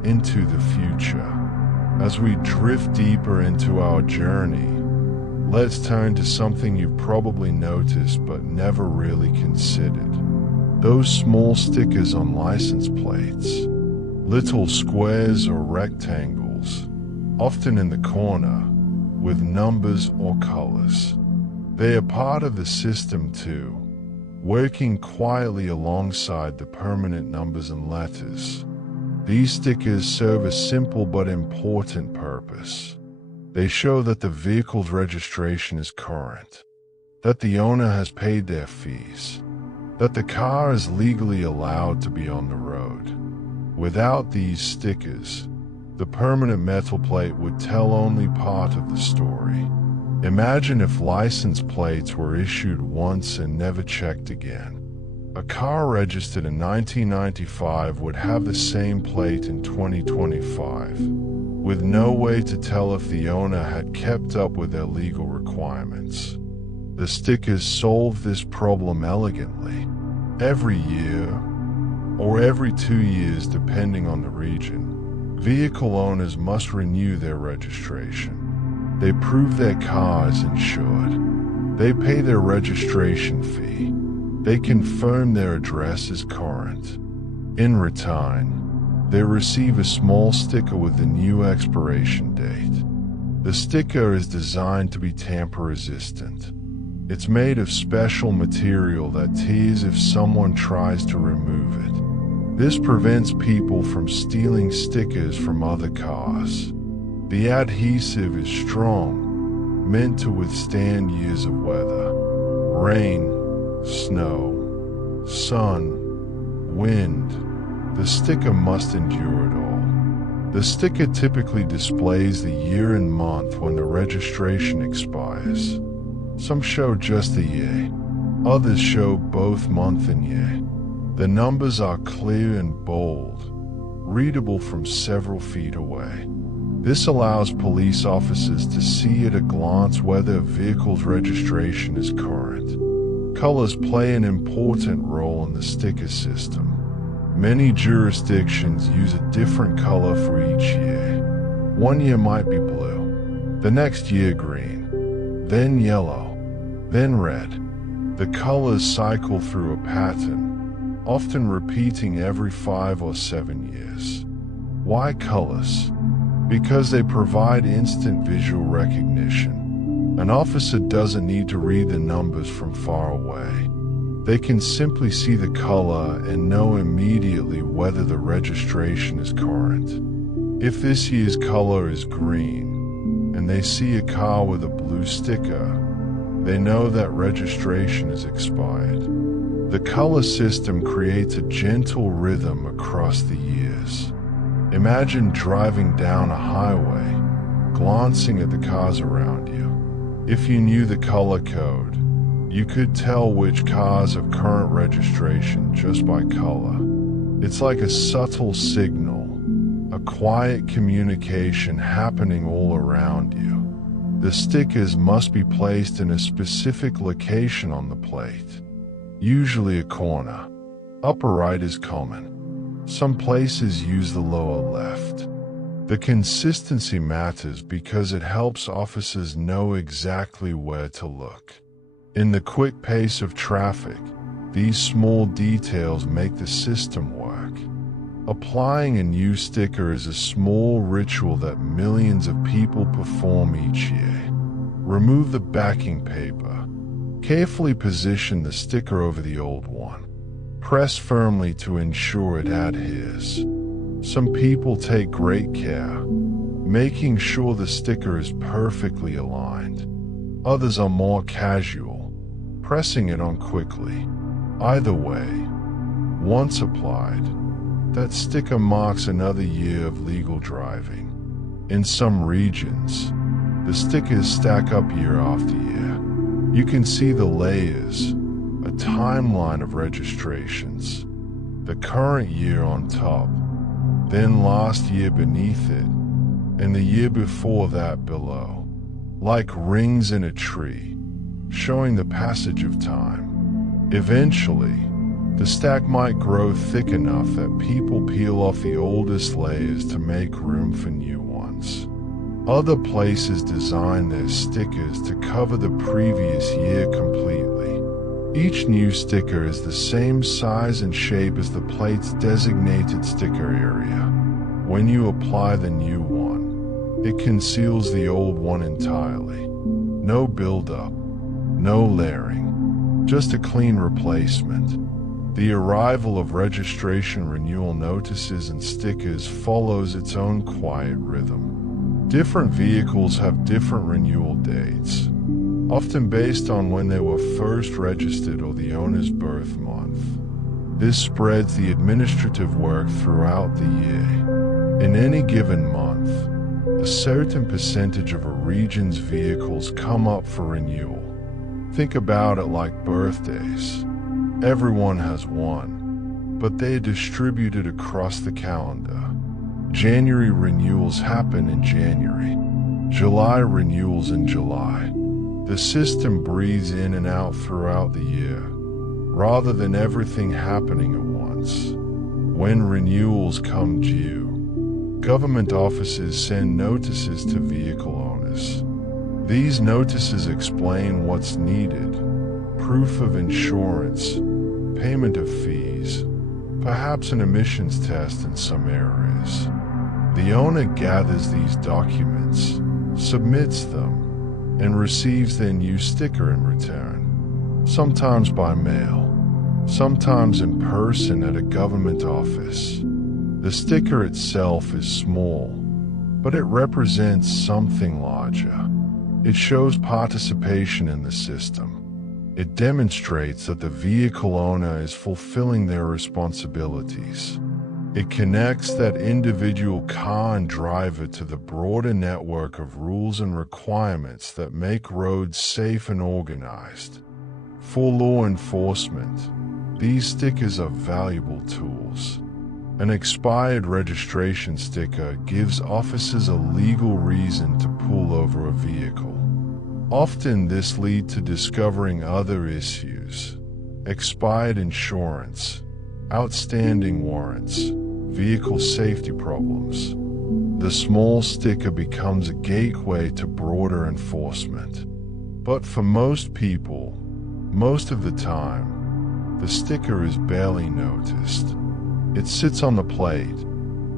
into the future. As we drift deeper into our journey, let's turn to something you've probably noticed but never really considered. Those small stickers on license plates, little squares or rectangles, often in the corner, with numbers or colors. They are part of the system too, working quietly alongside the permanent numbers and letters. These stickers serve a simple but important purpose. They show that the vehicle's registration is current, that the owner has paid their fees, that the car is legally allowed to be on the road. Without these stickers, the permanent metal plate would tell only part of the story. Imagine if license plates were issued once and never checked again. A car registered in 1995 would have the same plate in 2025, with no way to tell if the owner had kept up with their legal requirements. The stickers solve this problem elegantly. Every year, or every 2 years depending on the region, vehicle owners must renew their registration. They prove their car is insured. They pay their registration fee. They confirm their address is current. In return, they receive a small sticker with the new expiration date. The sticker is designed to be tamper-resistant. It's made of special material that tears if someone tries to remove it. This prevents people from stealing stickers from other cars. The adhesive is strong, meant to withstand years of weather. Rain, snow, sun, wind. The sticker must endure it all. The sticker typically displays the year and month when the registration expires. Some show just the year, others show both month and year. The numbers are clear and bold, readable from several feet away. This allows police officers to see at a glance whether a vehicle's registration is current. Colors play an important role in the sticker system. Many jurisdictions use a different color for each year. One year might be blue, the next year green, then yellow, then red. The colors cycle through a pattern, often repeating every 5 or 7 years. Why colors? Because they provide instant visual recognition. An officer doesn't need to read the numbers from far away. They can simply see the color and know immediately whether the registration is current. If this year's color is green, and they see a car with a blue sticker, they know that registration is expired. The color system creates a gentle rhythm across the years. Imagine driving down a highway, glancing at the cars around you. If you knew the color code, you could tell which cars have current registration just by color. It's like a subtle signal, a quiet communication happening all around you. The stickers must be placed in a specific location on the plate, usually a corner. Upper right is common. Some places use the lower left. The consistency matters because it helps officers know exactly where to look. In the quick pace of traffic, these small details make the system work. Applying a new sticker is a small ritual that millions of people perform each year. Remove the backing paper. Carefully position the sticker over the old one. Press firmly to ensure it adheres. Some people take great care, making sure the sticker is perfectly aligned. Others are more casual, pressing it on quickly. Either way, once applied, that sticker marks another year of legal driving. In some regions, the stickers stack up year after year. You can see the layers, a timeline of registrations. The current year on top, then last year beneath it, and the year before that below. Like rings in a tree, showing the passage of time. Eventually, the stack might grow thick enough that people peel off the oldest layers to make room for new ones. Other places design their stickers to cover the previous year completely. Each new sticker is the same size and shape as the plate's designated sticker area. When you apply the new one, it conceals the old one entirely. No buildup, no layering, just a clean replacement. The arrival of registration renewal notices and stickers follows its own quiet rhythm. Different vehicles have different renewal dates, often based on when they were first registered or the owner's birth month. This spreads the administrative work throughout the year. In any given month, a certain percentage of a region's vehicles come up for renewal. Think about it like birthdays. Everyone has one, but they're distributed across the calendar. January renewals happen in January. July renewals in July. The system breathes in and out throughout the year, rather than everything happening at once. When renewals come due, government offices send notices to vehicle owners. These notices explain what's needed: proof of insurance, payment of fees, perhaps an emissions test in some areas. The owner gathers these documents, submits them, and receives their new sticker in return, sometimes by mail, sometimes in person at a government office. The sticker itself is small, but it represents something larger. It shows participation in the system. It demonstrates that the vehicle owner is fulfilling their responsibilities. It connects that individual car and driver to the broader network of rules and requirements that make roads safe and organized. For law enforcement, these stickers are valuable tools. An expired registration sticker gives officers a legal reason to pull over a vehicle. Often this leads to discovering other issues: expired insurance, outstanding warrants, vehicle safety problems. The small sticker becomes a gateway to broader enforcement. But for most people, most of the time, the sticker is barely noticed. It sits on the plate,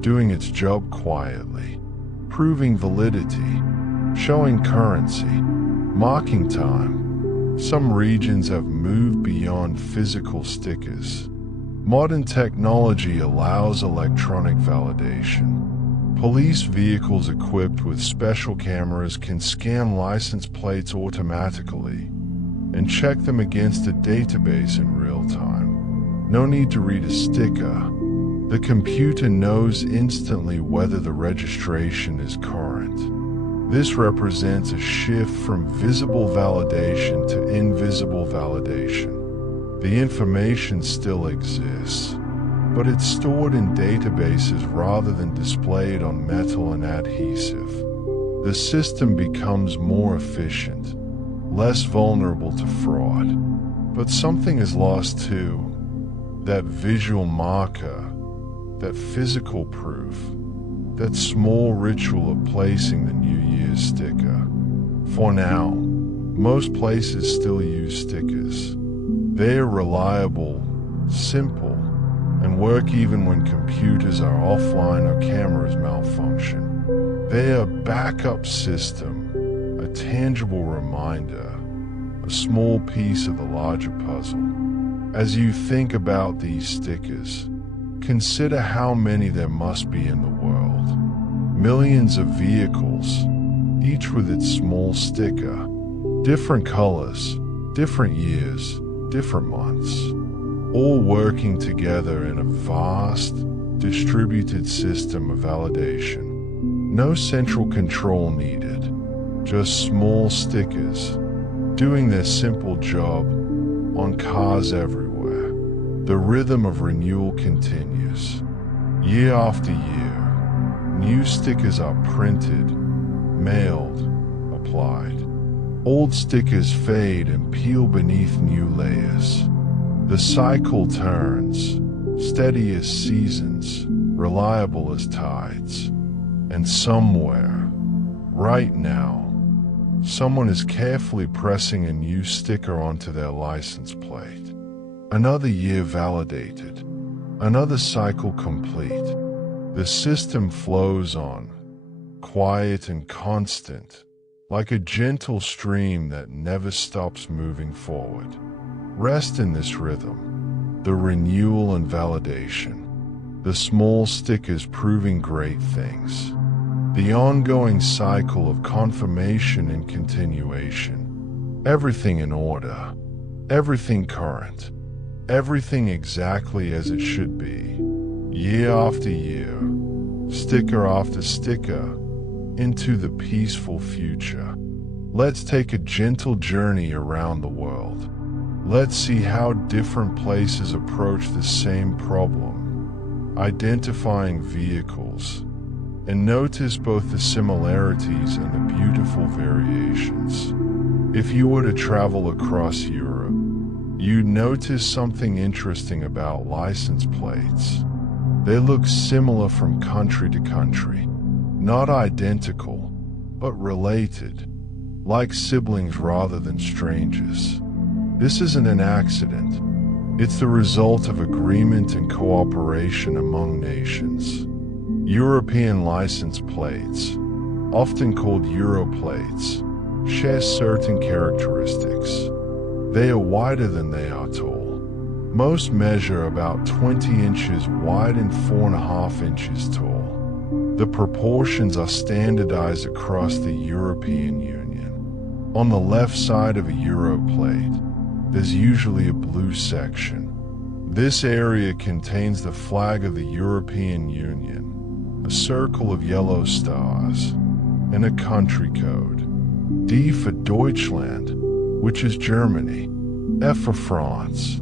doing its job quietly, proving validity, showing currency, marking time. Some regions have moved beyond physical stickers. Modern technology allows electronic validation. Police vehicles equipped with special cameras can scan license plates automatically and check them against a database in real time. No need to read a sticker. The computer knows instantly whether the registration is current. This represents a shift from visible validation to invisible validation. The information still exists, but it's stored in databases rather than displayed on metal and adhesive. The system becomes more efficient, less vulnerable to fraud. But something is lost too: that visual marker, that physical proof, that small ritual of placing the New Year's sticker. For now, most places still use stickers. They are reliable, simple, and work even when computers are offline or cameras malfunction. They are a backup system, a tangible reminder, a small piece of the larger puzzle. As you think about these stickers, consider how many there must be in the world. Millions of vehicles, each with its small sticker, different colors, different years, different months, all working together in a vast, distributed system of validation. No central control needed, just small stickers doing their simple job on cars everywhere. The rhythm of renewal continues. Year after year, new stickers are printed, mailed, applied. Old stickers fade and peel beneath new layers. The cycle turns, steady as seasons, reliable as tides. And somewhere, right now, someone is carefully pressing a new sticker onto their license plate. Another year validated, another cycle complete. The system flows on, quiet and constant, like a gentle stream that never stops moving forward. Rest in this rhythm, the renewal and validation, the small stickers proving great things, the ongoing cycle of confirmation and continuation. Everything in order, everything current, everything exactly as it should be. Year after year, sticker after sticker, into the peaceful future. Let's take a gentle journey around the world. Let's see how different places approach the same problem, identifying vehicles, and notice both the similarities and the beautiful variations. If you were to travel across Europe, you'd notice something interesting about license plates. They look similar from country to country, not identical, but related, like siblings rather than strangers. This isn't an accident. It's the result of agreement and cooperation among nations. European license plates, often called Europlates, share certain characteristics. They are wider than they are tall. Most measure about 20 inches wide and 4.5 inches tall. The proportions are standardized across the European Union. On the left side of a Europlate, there's usually a blue section. This area contains the flag of the European Union, a circle of yellow stars, and a country code. D for Deutschland, which is Germany, F for France,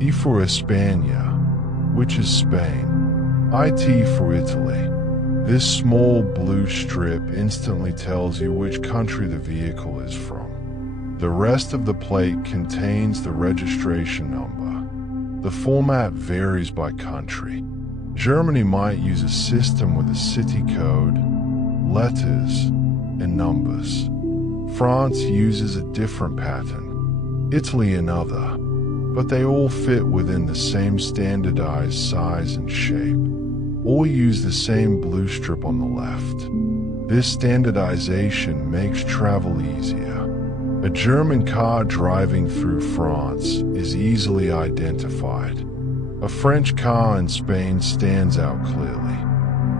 E for España, which is Spain, IT for Italy. This small blue strip instantly tells you which country the vehicle is from. The rest of the plate contains the registration number. The format varies by country. Germany might use a system with a city code, letters, and numbers. France uses a different pattern, Italy another, but they all fit within the same standardized size and shape. All use the same blue strip on the left. This standardization makes travel easier. A German car driving through France is easily identified. A French car in Spain stands out clearly.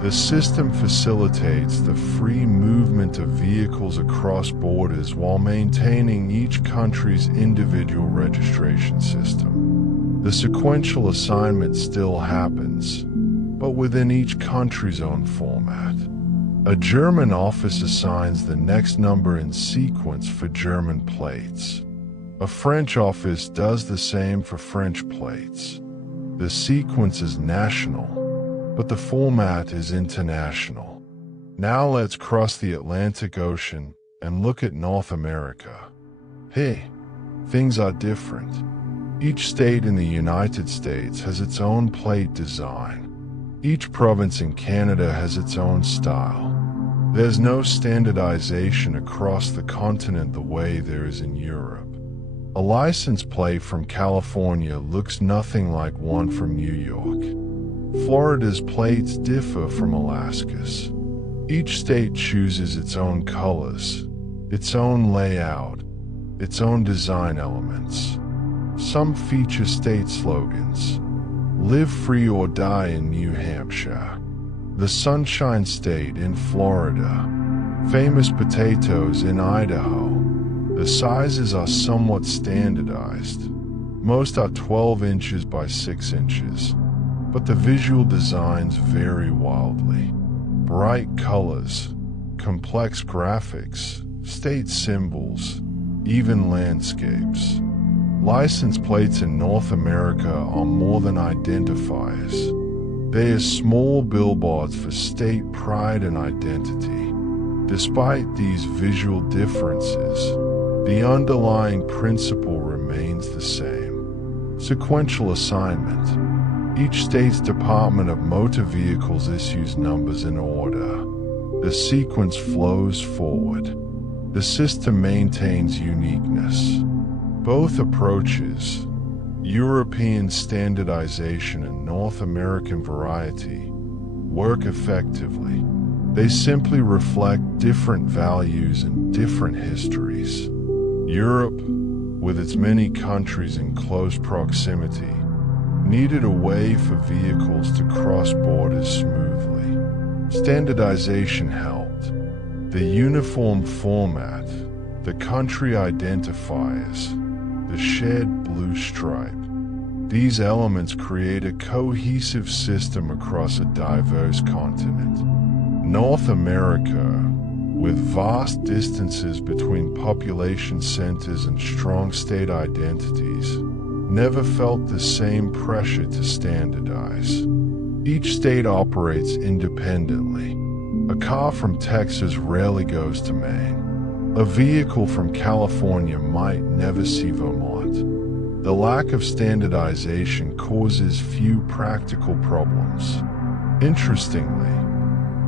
The system facilitates the free movement of vehicles across borders while maintaining each country's individual registration system. The sequential assignment still happens, but within each country's own format. A German office assigns the next number in sequence for German plates. A French office does the same for French plates. The sequence is national, but the format is international. Now let's cross the Atlantic Ocean and look at North America. Hey, things are different. Each state in the United States has its own plate design. Each province in Canada has its own style. There's no standardization across the continent the way there is in Europe. A license plate from California looks nothing like one from New York. Florida's plates differ from Alaska's. Each state chooses its own colors, its own layout, its own design elements. Some feature state slogans. Live free or die in New Hampshire. The Sunshine State in Florida. Famous potatoes in Idaho. The sizes are somewhat standardized. Most are 12 inches by 6 inches, but the visual designs vary wildly. Bright colors, complex graphics, state symbols, even landscapes. License plates in North America are more than identifiers. They are small billboards for state pride and identity. Despite these visual differences, the underlying principle remains the same. Sequential assignment. Each state's Department of Motor Vehicles issues numbers in order. The sequence flows forward. The system maintains uniqueness. Both approaches, European standardization and North American variety, work effectively. They simply reflect different values and different histories. Europe, with its many countries in close proximity, needed a way for vehicles to cross borders smoothly. Standardization helped. The uniform format, the country identifiers, the shared blue stripe. These elements create a cohesive system across a diverse continent. North America, with vast distances between population centers and strong state identities, never felt the same pressure to standardize. Each state operates independently. A car from Texas rarely goes to Maine. A vehicle from California might never see Vermont. The lack of standardization causes few practical problems. Interestingly,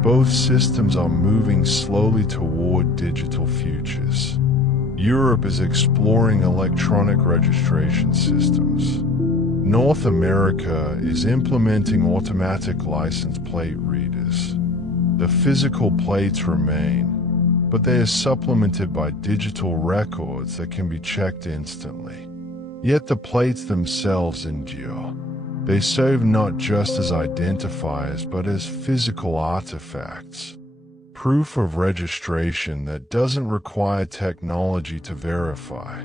both systems are moving slowly toward digital futures. Europe is exploring electronic registration systems. North America is implementing automatic license plate readers. The physical plates remain, but they are supplemented by digital records that can be checked instantly. Yet the plates themselves endure. They serve not just as identifiers but as physical artifacts, proof of registration that doesn't require technology to verify,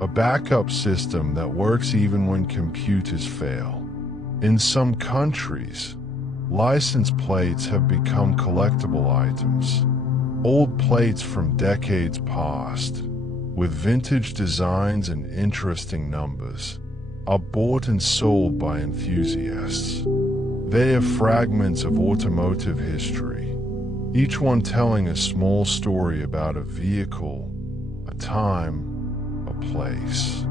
a backup system that works even when computers fail. In some countries, license plates have become collectible items. Old plates from decades past, with vintage designs and interesting numbers, are bought and sold by enthusiasts. They are fragments of automotive history, each one telling a small story about a vehicle, a time, a place.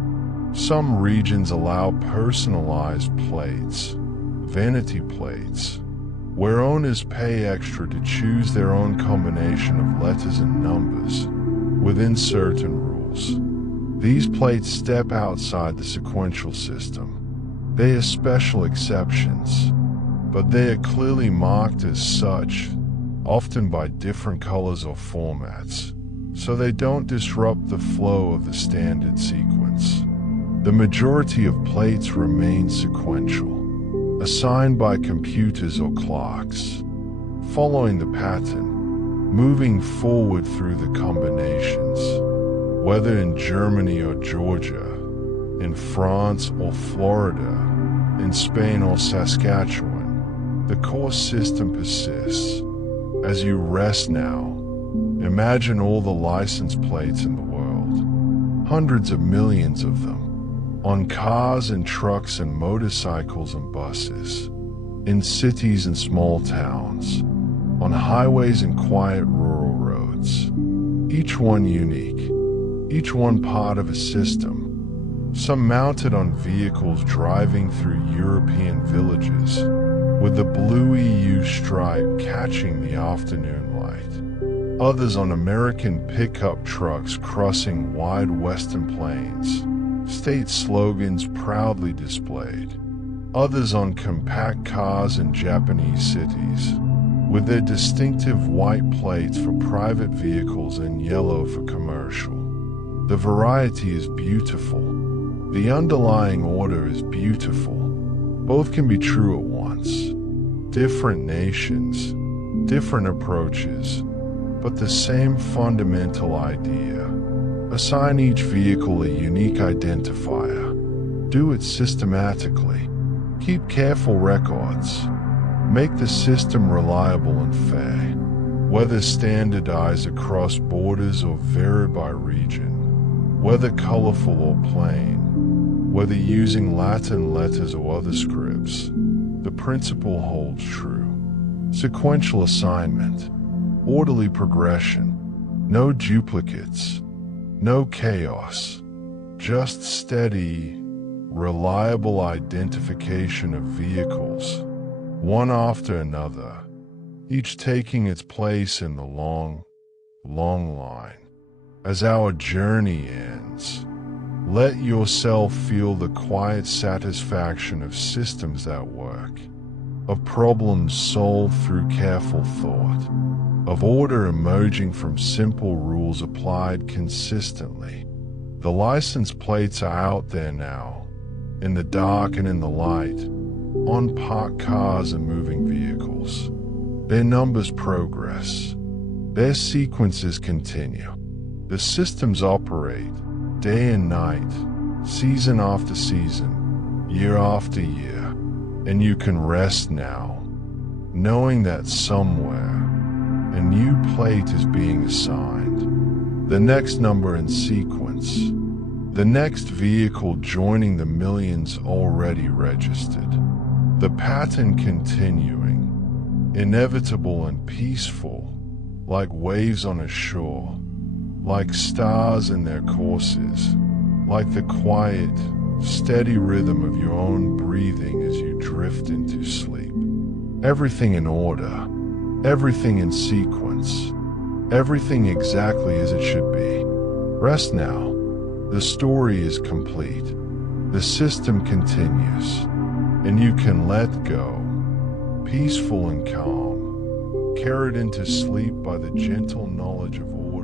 Some regions allow personalized plates, vanity plates, where owners pay extra to choose their own combination of letters and numbers within certain rules. These plates step outside the sequential system. They are special exceptions, but they are clearly marked as such, often by different colors or formats, so they don't disrupt the flow of the standard sequence. The majority of plates remain sequential, assigned by computers or clocks, following the pattern, moving forward through the combinations. Whether in Germany or Georgia, in France or Florida, in Spain or Saskatchewan, the core system persists. As you rest now, imagine all the license plates in the world, hundreds of millions of them, on cars and trucks and motorcycles and buses, in cities and small towns, on highways and quiet rural roads, each one unique, each one part of a system, some mounted on vehicles driving through European villages, with the blue EU stripe catching the afternoon light, others on American pickup trucks crossing wide western plains, state slogans proudly displayed, others on compact cars in Japanese cities, with their distinctive white plates for private vehicles and yellow for commercial. The variety is beautiful. The underlying order is beautiful. Both can be true at once. Different nations, different approaches, but the same fundamental idea. Assign each vehicle a unique identifier. Do it systematically. Keep careful records. Make the system reliable and fair. Whether standardized across borders or vary by region, whether colorful or plain, whether using Latin letters or other scripts, the principle holds true. Sequential assignment, orderly progression, no duplicates, no chaos, just steady, reliable identification of vehicles, one after another, each taking its place in the long, long line. As our journey ends, let yourself feel the quiet satisfaction of systems that work, of problems solved through careful thought, of order emerging from simple rules applied consistently. The license plates are out there now, in the dark and in the light, on parked cars and moving vehicles. Their numbers progress. Their sequences continue. The systems operate day and night, season after season, year after year, and you can rest now, knowing that somewhere a new plate is being assigned, the next number in sequence, the next vehicle joining the millions already registered, the pattern continuing, inevitable and peaceful, like waves on a shore, like stars in their courses, like the quiet, steady rhythm of your own breathing as you drift into sleep. Everything in order, everything in sequence, everything exactly as it should be. Rest now. The story is complete. The system continues, and you can let go, peaceful and calm, carried into sleep by the gentle knowledge of order.